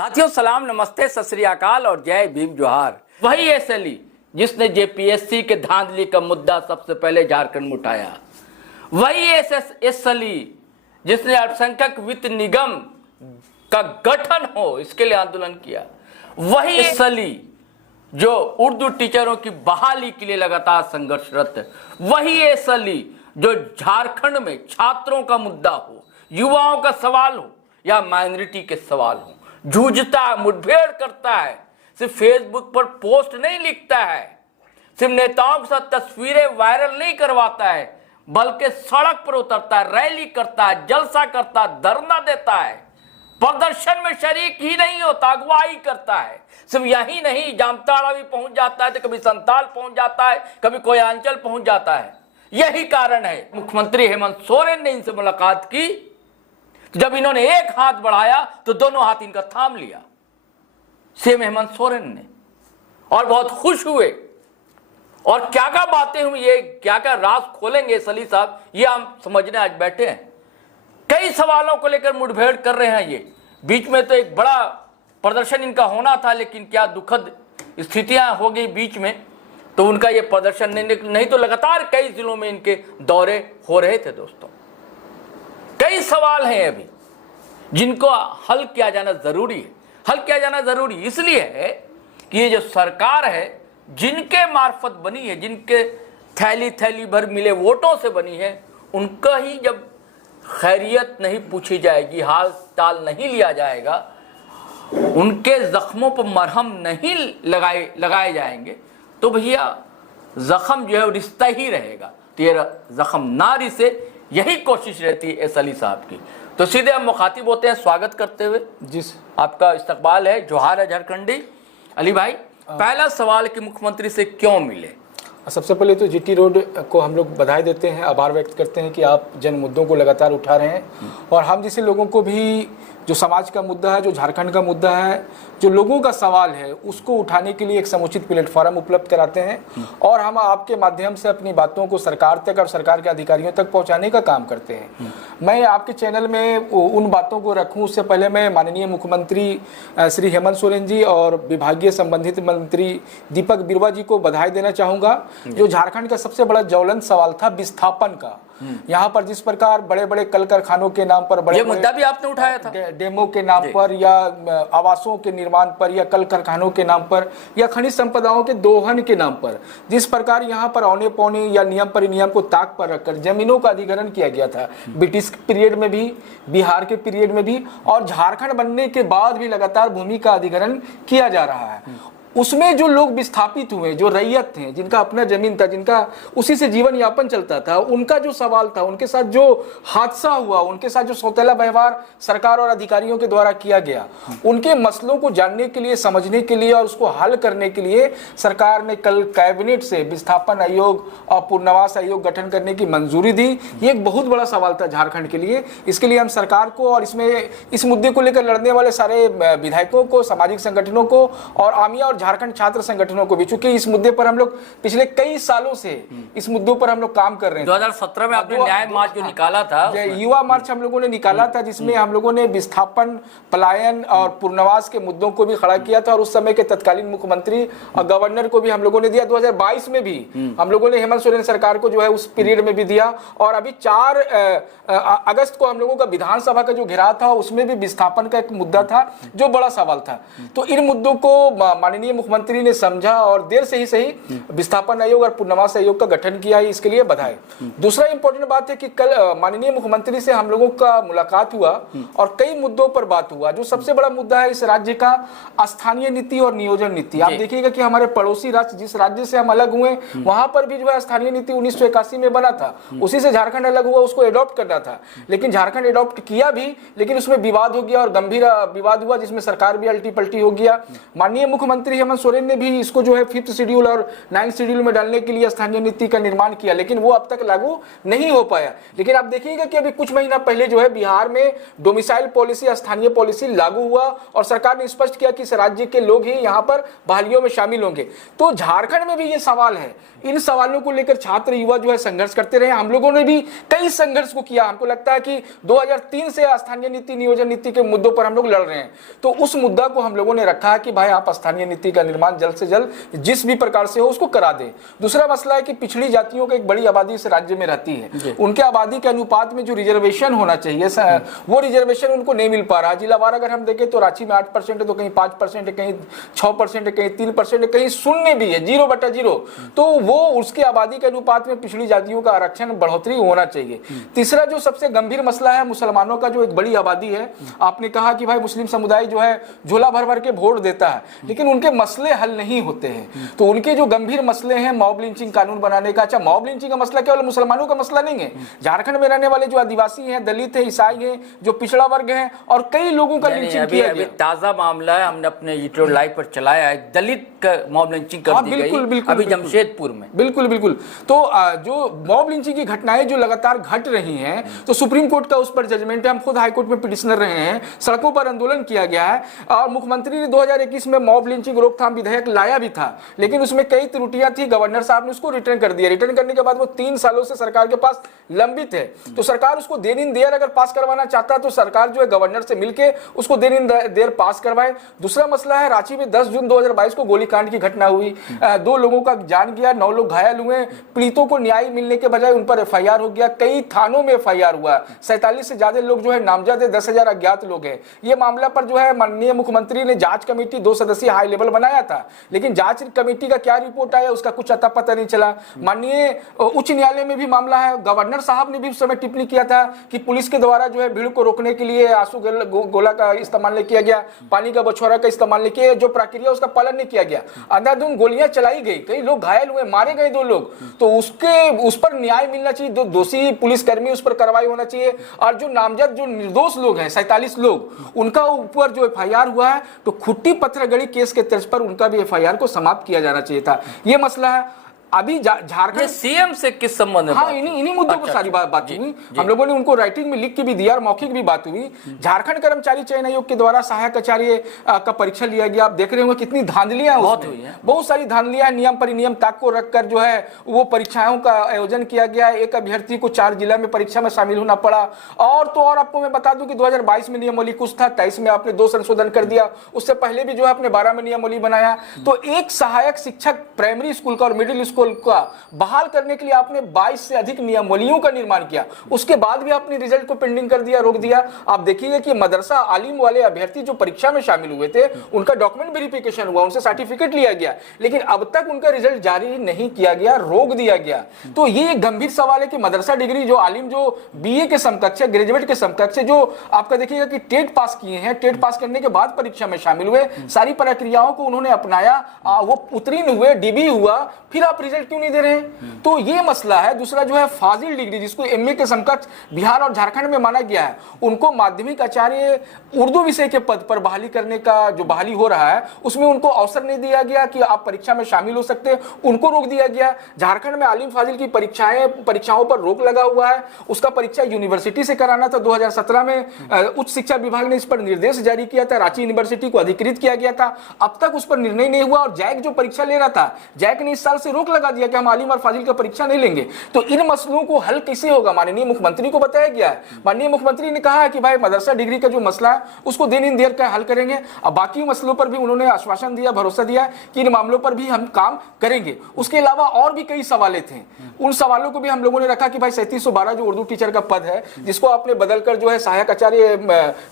साथियों सलाम, नमस्ते, सत श्री अकाल और जय भीम जोहार। वही एसएलई जिसने जेपीएससी के धांधली का मुद्दा सबसे पहले झारखंड में उठाया, वही एसएलई जिसने अल्पसंख्यक वित्त निगम का गठन हो इसके लिए आंदोलन किया, वही एसएलई जो उर्दू टीचरों की बहाली के लिए लगातार संघर्षरत है, वही एसएलई जो झारखंड में छात्रों का मुद्दा हो, युवाओं का सवाल हो या माइनॉरिटी के सवाल हो, जूझता है, मुठभेड़ करता है। सिर्फ फेसबुक पर पोस्ट नहीं लिखता है, सिर्फ नेताओं के साथ तस्वीरें वायरल नहीं करवाता है, बल्कि सड़क पर उतरता है, रैली करता है, जलसा करता है, धरना देता है, प्रदर्शन में शरीक ही नहीं होता, अगुवाई करता है। सिर्फ यही नहीं, जामताड़ा भी पहुंच जाता है, तो कभी संताल पहुंच जाता है, कभी कोयांचल पहुंच जाता है। यही कारण है मुख्यमंत्री हेमंत सोरेन ने इनसे मुलाकात की। जब इन्होंने एक हाथ बढ़ाया तो दोनों हाथ इनका थाम लिया सीएम हेमंत सोरेन ने, और बहुत खुश हुए। और क्या क्या बातें हुई, ये क्या क्या राज खोलेंगे एसएलई साहब, ये हम समझने आज बैठे हैं। कई सवालों को लेकर मुठभेड़ कर रहे हैं ये। बीच में तो एक बड़ा प्रदर्शन इनका होना था, लेकिन क्या दुखद स्थितियां हो गई बीच में, तो उनका ये प्रदर्शन नहीं तो लगातार कई जिलों में इनके दौरे हो रहे थे। दोस्तों, कई सवाल हैं अभी जिनको हल किया जाना जरूरी है। हल किया जाना जरूरी इसलिए है कि ये जो सरकार है, जिनके मार्फत बनी है, जिनके थैली थैली भर मिले वोटों से बनी है, उनका ही जब खैरियत नहीं पूछी जाएगी, हाल चाल नहीं लिया जाएगा, उनके जख्मों पर मरहम नहीं लगाए जाएंगे, तो भैया जख्म जो है रिश्ता ही रहेगा। तो ये जख्म ना रिसे, यही कोशिश रहती है एसएलई साहब की। तो सीधे हम मुखातिब होते हैं स्वागत करते हुए। जी आपका इस्तकबाल है, जोहार है झारखंडी। अली भाई, पहला सवाल कि मुख्यमंत्री से क्यों मिले? सबसे पहले तो जीटी रोड को हम लोग बधाई देते हैं, आभार व्यक्त करते हैं कि आप जन मुद्दों को लगातार उठा रहे हैं, और हम जैसे लोगों को भी जो समाज का मुद्दा है, जो झारखंड का मुद्दा है, जो लोगों का सवाल है, उसको उठाने के लिए एक समुचित प्लेटफॉर्म उपलब्ध कराते हैं, और हम आपके माध्यम से अपनी बातों को सरकार तक और सरकार के अधिकारियों तक पहुंचाने का काम करते हैं। मैं आपके चैनल में उन बातों को रखूं, उससे पहले मैं माननीय मुख्यमंत्री श्री हेमंत सोरेन जी और विभागीय संबंधित मंत्री दीपक बिरुवा जी को बधाई देना चाहूँगा। जो झारखंड का सबसे बड़ा ज्वलंत सवाल था विस्थापन का, यहाँ पर जिस प्रकार बड़े बड़े कल कारखानों के नाम पर, बड़े मुद्दा भी आपने उठाया था, डेमो के नाम पर या आवासों के निर्माण पर या कल कारखानों के नाम पर या खनिज संपदाओं के दोहन के नाम पर, जिस प्रकार यहाँ पर औने पौने या नियम परिनियम को ताक पर रखकर जमीनों का अधिग्रहण किया गया था, ब्रिटिश पीरियड में भी, बिहार के पीरियड में भी, और झारखंड बनने के बाद भी लगातार भूमि का अधिग्रहण किया जा रहा है। उसमें जो लोग विस्थापित हुए, जो रैयत थे, जिनका अपना जमीन था, जिनका उसी से जीवन यापन चलता था, उनका जो सवाल था, उनके साथ जो हादसा हुआ, उनके साथ जो सौतेला व्यवहार सरकार और अधिकारियों के द्वारा किया गया, उनके मसलों को जानने के लिए, समझने के लिए और उसको हल करने के लिए सरकार ने कल कैबिनेट से विस्थापन आयोग और पुनर्वास आयोग गठन करने की मंजूरी दी। ये एक बहुत बड़ा सवाल था झारखंड के लिए। इसके लिए हम सरकार को और इस मुद्दे को लेकर लड़ने वाले सारे विधायकों को, सामाजिक संगठनों को और आमिया और झारखंड छात्र संगठनों को भी, चूंकि इस मुद्दे पर हम लोग पिछले कई सालों से इस मुद्दों पर हम लोग काम कर रहे हैं। 2017 में आपने न्याय मार्च जो निकाला था, युवा मार्च हम लोगों ने निकाला था, जिसमें हम लोगों ने विस्थापन, पलायन और पुनर्वास के मुद्दों को भी खड़ा किया था, और उस समय के तत्कालीन मुख्यमंत्री और गवर्नर को भी हम लोगों ने दिया। 2022 में भी हम लोगों ने हेमंत सोरेन सरकार को जो है उस पीरियड में भी दिया, और अभी 4 अगस्त को हम लोगों का विधानसभा का जो घेराव था उसमें भी विस्थापन का एक मुद्दा था जो बड़ा सवाल था। तो इन मुद्दों को माननीय मुख्यमंत्री ने समझा और देर से ही सही विस्थापन आयोग और पुनर्वास आयोग का गठन किया है, इसके लिए बधाई। दूसरा इंपॉर्टेंट बात है कि कल माननीय मुख्यमंत्री से हम लोगों का मुलाकात हुआ और कई मुद्दों पर बात हुआ। जो सबसे बड़ा मुद्दा है इस राज्य का, स्थानीय नीति और नियोजन नीति। आप देखिएगा कि हमारे पड़ोसी राज्य, जिस राज्य से हम अलग हुए, वहां पर भी जो है स्थानीय नीति 1981 में बना था, उसी से झारखंड अलग हुआ, उसको एडॉप्ट करना था, लेकिन झारखंड एडॉप्ट किया भी, लेकिन उसमें विवाद हो गया और गंभीर विवाद हुआ, जिसमें सरकार भी अल्टी पल्टी हो गया। माननीय मुख्यमंत्री हेमंत सोरेन ने भी इसको जो है 5th शेड्यूल और 9th शेड्यूल में डालने के लिए स्थानीय नीति का निर्माण किया, लेकिन वो अब तक लागू नहीं हो पाया। लेकिन आप देखिएगा कि अभी कुछ महीना पहले जो है बिहार में डोमिसाइल पॉलिसी, स्थानीय पॉलिसी लागू हुआ और सरकार ने स्पष्ट किया कि इस राज्य के लोग ही यहाँ पर बहालियों में शामिल होंगे। तो झारखंड में भी ये सवाल है, इन सवालों को लेकर छात्र युवा जो है संघर्ष करते रहे। हम लोगों ने भी कई संघर्ष को किया। हमको लगता है कि 2003 से स्थानीय नीति, नियोजन नीति के मुद्दों पर हम लोग लड़ रहे हैं। तो उस मुद्दा को हम लोगों ने रखा है कि भाई आप स्थानीय नीति का निर्माण जल्द से जल्द जिस भी प्रकार से हो उसको करा दें। दूसरा मसला है कि पिछड़ी जातियों की एक बड़ी आबादी इस राज्य में रहती है, उनके आबादी के अनुपात में जो रिजर्वेशन होना चाहिए वो रिजर्वेशन उनको नहीं मिल पा रहा। जिलावार अगर हम देखें तो रांची में 8% है, तो कहीं 5% है, कहीं 6% है, कहीं 3% है, कहीं शून्य भी है, 0/0। तो वो उसके आबादी के अनुपात में पिछड़ी जातियों का आरक्षण बढ़ोतरी होना चाहिए। तीसरा जो सबसे गंभीर मसला है, मुसलमानों का जो एक बड़ी आबादी है। आपने कहा कि भाई मुस्लिम समुदाय जो है झोला भर भर के वोट देता है, लेकिन उनके मसले हल नहीं होते हैं। तो उनके जो गंभीर मसले हैं, मॉब लिंचिंग कानून बनाने का। अच्छा, मॉब लिंचिंग का मसला केवल मुसलमानों का मसला नहीं है। झारखंड में रहने वाले जो आदिवासी हैं, दलित है, ईसाई है, जो पिछड़ा वर्ग है, और कई लोगों का लिंचिंग किया गया। ताजा मामला है, हमने अपने यूट्यूब लाइव पर चलाया है, दलित का मॉब लिंचिंग कर दी गई अभी जमशेदपुर में। बिल्कुल बिल्कुल। तो जो मॉब लिंचिंग की घटनाएं जो लगातार घट रही हैं, तो सुप्रीम कोर्ट का उस पर जजमेंट है। हम खुद हाईकोर्ट में पिटिशनर रहे हैं, सड़कों पर आंदोलन किया गया है, और मुख्यमंत्री ने 2021 में मॉब लिंचिंग रोकथाम विधेयक लाया भी था, लेकिन उसमें कई त्रुटियां थी। गवर्नर साहब ने उसको रिटर्न कर दिया। रिटर्न करने के बाद वो 3 सालों से सरकार के पास लंबित है। तो सरकार उसको देर इन देर अगर पास करवाना चाहता है तो सरकार जो है गवर्नर से मिलकर उसको देर इन देर पास करवाए। दूसरा मसला है, रांची में 10 जून 2022 को गोलीकांड की घटना हुई, 2 लोगों का जान गया, 9 लोग घायल हुए। पीड़ितों को न्याय मिलने के बजाय उन पर एफआईआर हो गया, कई थानों में एफआईआर हुआ। 47 से ज्यादा लोग जो है नामजद है, 10,000 अज्ञात लोग हैं। ये मामला पर जो है माननीय मुख्यमंत्री ने जांच कमेटी 2 सदस्यीय हाई लेवल बनाया था, लेकिन जांच कमेटी का क्या रिपोर्ट आया उसका कुछ अता पता नहीं चला। माननीय उच्च न्यायालय में भी मामला है, गवर्नर साहब ने भी उस समय टिप्पणी किया था कि पुलिस के द्वारा जो है भीड़ को रोकने के लिए आंसू गोला का इस्तेमाल नहीं किया गया, पानी का बछौरा का इस्तेमाल नहीं किया, जो प्रक्रिया उसका पालन नहीं किया गया। अंधाधुंध गोलियां चलाई गई, कई लोग घायल हुए, मारे गए 2 लोग। तो उस पर न्याय मिलना चाहिए, जो दोषी पुलिसकर्मी उस पर कार्रवाई होना चाहिए। और जो नामजद, जो निर्दोष लोग हैं 47 लोग, उनका ऊपर जो एफआईआर हुआ है, तो खुट्टी पत्थरगढ़ी केस के तर्ज पर उनका भी एफआईआर को समाप्त किया जाना चाहिए था। ये मसला है। अभी झारखंड सीएम से किस संबंध में? हाँ, इन्हीं मुद्दों पर सारी बात हुई। हम लोगों ने उनको राइटिंग में लिख के भी दिया और मौखिक भी बात हुई। झारखंड कर्मचारी चयन आयोग के द्वारा सहायक आचार्य का परीक्षा लिया गया। आप देख रहे होंगे कितनी धांधलियां हुई हैं, बहुत सारी धांधलियां। नियम परिनियम ताक को रखकर जो है वो परीक्षाओं का आयोजन किया गया। एक अभ्यर्थी को 4 जिला में परीक्षा में शामिल होना पड़ा। और तो और आपको मैं बता दूं कि 2022 में नियमावली कुछ था, 23 में आपने 2 संशोधन कर दिया। उससे पहले भी जो है आपने 12 में नियमावली बनाया। तो एक सहायक शिक्षक प्राइमरी स्कूल का और मिडिल स्कूल का बहाल करने के लिए आपने 22 से अधिक नियमावलियों का निर्माण किया। उसके बाद भी आपने रिजल्ट को पेंडिंग कर दिया, रोक दिया। आप देखिए कि मदरसा आलिम वाले अभ्यर्थी जो परीक्षा में शामिल हुए थे, उनका डॉक्यूमेंट वेरिफिकेशन हुआ, उनसे सर्टिफिकेट लिया गया, लेकिन अब तक उनका रिजल्ट जारी नहीं किया गया, रोक दिया गया। तो ये एक गंभीर सवाल है कि मदरसा डिग्री जो आलिम जो बीए के समकक्ष, ग्रेजुएट के समकक्ष, जो आपका देखिएगा कि टेट पास किए हैं, टेट पास करने के बाद परीक्षा में शामिल हुए, सारी प्रक्रियाओं को उन्होंने अपनाया, वो उत्तीर्ण हुए, डीबी हुआ, फिर आप रिजल्ट क्यों नहीं दे रहे हैं? तो ये मसला है। दूसरा जो है फाजिल डिग्री, जिसको एमए के समकक्ष बिहार और झारखंड में माना गया है, उनको माध्यमिक आचार्य उर्दू विषय के पद पर बहाली करने का जो बहाली हो रहा है, उसमें उनको अवसर नहीं दिया गया कि आप परीक्षा में शामिल हो सकते, उनको रोक दिया गया। झारखंड में आलिम फाजिल की परीक्षाओं पर रोक लगा हुआ है। उसका परीक्षा यूनिवर्सिटी से कराना था। 2017 में उच्च शिक्षा विभाग ने इस पर निर्देश जारी किया था, रांची यूनिवर्सिटी को अधिकृत किया गया था। अब तक उस पर निर्णय नहीं हुआ। और जैक जो परीक्षा ले रहा था, जैक ने इस साल से रोक लगा दिया कि हम आलिम और फाजिल का परीक्षा नहीं लेंगे। तो इन मसलों को हल कैसे होगा? माननीय मुख्यमंत्री को बताया गया है। माननीय मुख्यमंत्री ने कहा है कि भाई मदरसा डिग्री का जो मसला है उसको दिन इन देर का हल करेंगे। अब बाकी मसलों पर भी उन्होंने आश्वासन दिया, भरोसा दिया कि इन मामलों पर भी हम काम करेंगे। उसके अलावा और भी कई सवाल थे, उन सवालों को भी हम लोगों ने रखा कि भाई 3712 जो उर्दू टीचर का पद है, जिसको आपने बदलकर जो है सहायक आचार्य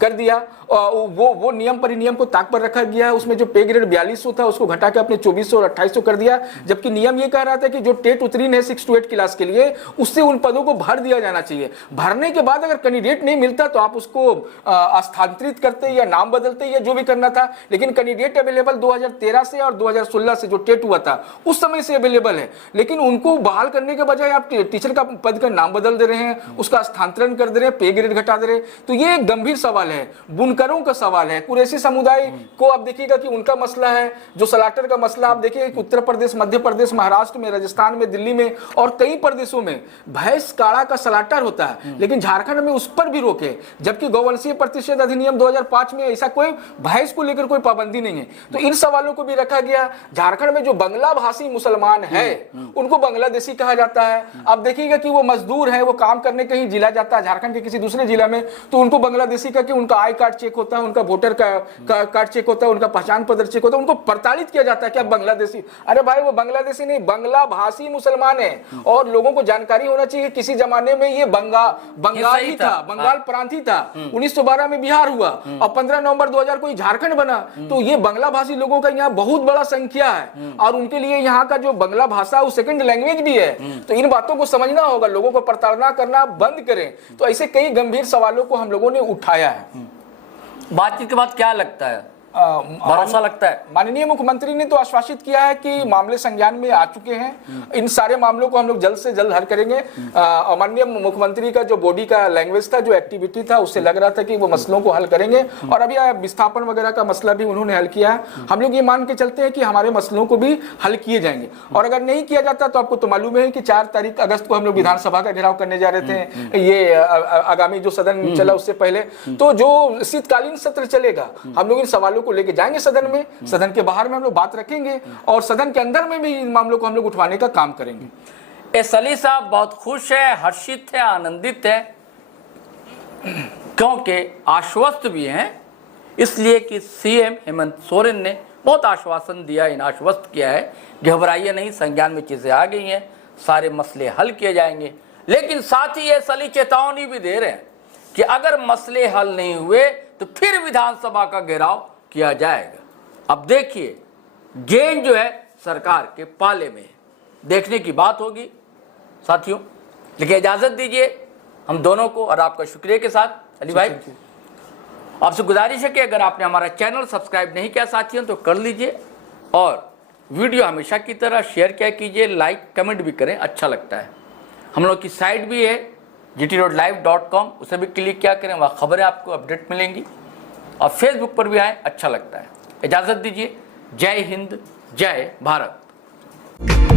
कर दिया, वो नियम परिनियम को ताक पर रखा गया है। उसमें जो पे ग्रेड 4200 था उसको घटा के आपने 2400 और 2800 कर दिया, जबकि नियम ये कह रहा था कि जो टेट उत्तीर्ण है 6 to 8 क्लास के लिए, उससे उन पदों को भर दिया जाना चाहिए। भरने के बाद अगर कैंडिडेट नहीं मिलता तो आप उसको स्थानांतरित करते या नाम बदलते या जो भी करना था, लेकिन कैंडिडेट अवेलेबल 2013 से और 2016 से जो टेट हुआ था उस समय से अवेलेबल है। लेकिन उनको बहाल करने के बजाय आप टीचर का पद का नाम बदल दे रहे हैं, उसका स्थानांतरण कर दे रहे हैं, पे ग्रेड घटा दे रहे हैं। तो ये एक गंभीर सवाल है, बुनकरों का सवाल है, कुरैशी समुदाय को आप देखिएगा कि उनका मसला है, जो सलाटर का मसला आप देखिएगा कि उत्तर प्रदेश, मध्य प्रदेश, महाराष्ट्र में, राजस्थान में, दिल्ली में और कई प्रदेशों में भैंस काड़ा का सलाटर होता है, लेकिन झारखंड में उस पर भी रोक है, जबकि गौवंशीय प्रतिशत अधिनियम 2005 में ऐसा कोई भैंस को लेकर कोई पाबंदी नहीं है। तो इन सवालों को भी रखा गया। झारखंड में जो बांग्ला भाषी मुसलमान है उनको बांग्लादेशी कहा जाता है। आप देखिएगा कि वो मजदूर है, वो काम करने कहीं जिला जाता है झारखंड के किसी दूसरे जिला में, तो उनको बांग्लादेशी का कि उनका आई कार्ड चेक होता है, उनका वोटर कार्ड चेक होता है, उनका पहचान पत्र चेक होता है, उनको प्रताड़ित किया जाता है कि आप बांग्लादेशी। अरे भाई वो बांग्लादेशी नहीं, बांग्ला भाषी मुसलमान है। और लोगों को जानकारी होना चाहिए किसी जमाने में ये बंगाल ही था, बंगाल प्रांत ही था। 1912 में बिहार हुआ और 15 नवंबर 2000 को झारखंड बना। तो ये बांग्ला भाषी लोगों का यहाँ बहुत बड़ा संख्या है और उनके लिए यहाँ का जो बांग्ला भाषा वो सेकंड लैंग्वेज भी है। तो इन बातों को समझना होगा, लोगों को प्रताड़ना करना बंद करें। तो ऐसे कई गंभीर सवालों को हम लोगों ने उठाया है। बातचीत के बाद क्या लगता है, भरोसा लगता है? माननीय मुख्यमंत्री ने तो आश्वासित किया है कि मामले संज्ञान में आ चुके हैं, इन सारे मामलों को हम लोग जल्द से जल्द हल करेंगे। माननीय मुख्यमंत्री का जो बॉडी का लैंग्वेज था, जो एक्टिविटी था, उससे लग रहा था कि वो मसलों को हल करेंगे और अभी विस्थापन वगैरह का मसला भी उन्होंने हल किया है। हम लोग ये मान के चलते हैं कि हमारे मसलों को भी हल किए जाएंगे और अगर नहीं किया जाता तो आपको तो मालूम है कि 4 अगस्त को हम लोग विधानसभा का घेराव करने जा रहे थे, ये आगामी जो सदन चला उससे पहले। तो जो शीतकालीन सत्र चलेगा हम लोग इन सवालों को लेके जाएंगे सदन में, सदन के बाहर में हम लोग बात रखेंगे और सदन के अंदर में भी इन मामलों को हम लोग उठवाने का काम करेंगे। एस अली साहब बहुत खुश है, हर्षित है, आनंदित है, क्योंकि आश्वस्त भी हैं, इसलिए कि सीएम हेमंत सोरेन ने बहुत आश्वासन दिया, इन आश्वस्त किया है, घबराइए नहीं, संज्ञान में चीजें आ गई हैं, सारे मसले हल किए जाएंगे। लेकिन साथ ही एस अली चेतावनी भी दे रहे हैं कि अगर मसले हल नहीं हुए तो फिर विधानसभा का घेराव किया जाएगा। अब देखिए, गेंद जो है सरकार के पाले में है, देखने की बात होगी साथियों। लेकिन इजाजत दीजिए हम दोनों को और आपका शुक्रिया के साथ। अली भाई, आपसे गुजारिश है कि अगर आपने हमारा चैनल सब्सक्राइब नहीं किया साथियों तो कर लीजिए और वीडियो हमेशा की तरह शेयर क्या कीजिए, लाइक कमेंट भी करें, अच्छा लगता है। हम लोग की साइट भी है GT.live.com, उसे भी क्लिक क्या करें, वहाँ खबरें आपको अपडेट मिलेंगी और फेसबुक पर भी आए, अच्छा लगता है। इजाज़त दीजिए। जय हिंद, जय भारत।